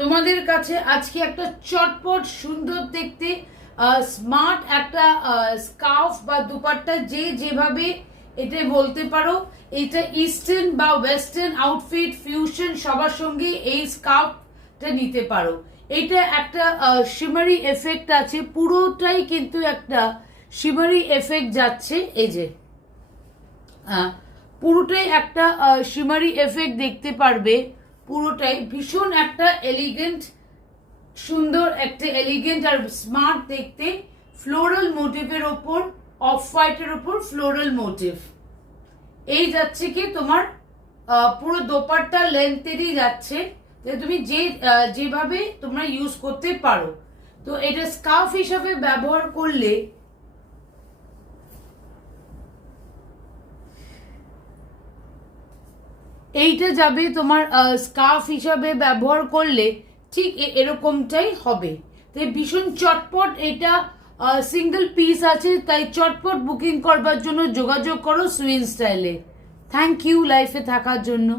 তোমাদের কাছে আজকে একটা চটপট সুন্দর দেখতে স্মার্ট একটা স্কার্ফ বা দুপাট্টা যেভাবে এটা বলতে পারো, এটা ইস্টার্ন বা ওয়েস্টার্ন আউটফিট ফিউশন সবার সঙ্গে এই স্কার্ফটা নিতে পারো। এটা একটা শিমারি এফেক্ট আছে, পুরোটাই কিন্তু একটা শিমারি এফেক্ট যাচ্ছে। এই যে পুরোটাই একটা শিমারি এফেক্ট দেখতে পারবে, পুরোটাই ভীষণ একটা এলিগেন্ট, সুন্দর একটা এলিগেন্ট আর স্মার্ট দেখতে, ফ্লোরাল মোটিভের ওপর, অফ হোয়াইটের ওপর ফ্লোরাল মোটিভ। এই যাচ্ছে কি তোমার পুরো দোপাট্টা লেন্থেরই যাচ্ছে, যে তুমি যেভাবে তোমরা ইউজ করতে পারো। তো এটা স্কার্ফ হিসাবে ব্যবহার করলে এইটা যাবে তোমার স্কার্ফ হিসাবে ব্যবহার করলে ঠিক এরকমটাই হবে। তাই ভীষণ চটপট, এটা সিঙ্গেল পিস আছে, তাই চটপট বুকিং করবার জন্য যোগাযোগ করো সুইন স্টাইলে। থ্যাংক ইউ লাইফে থাকার জন্য।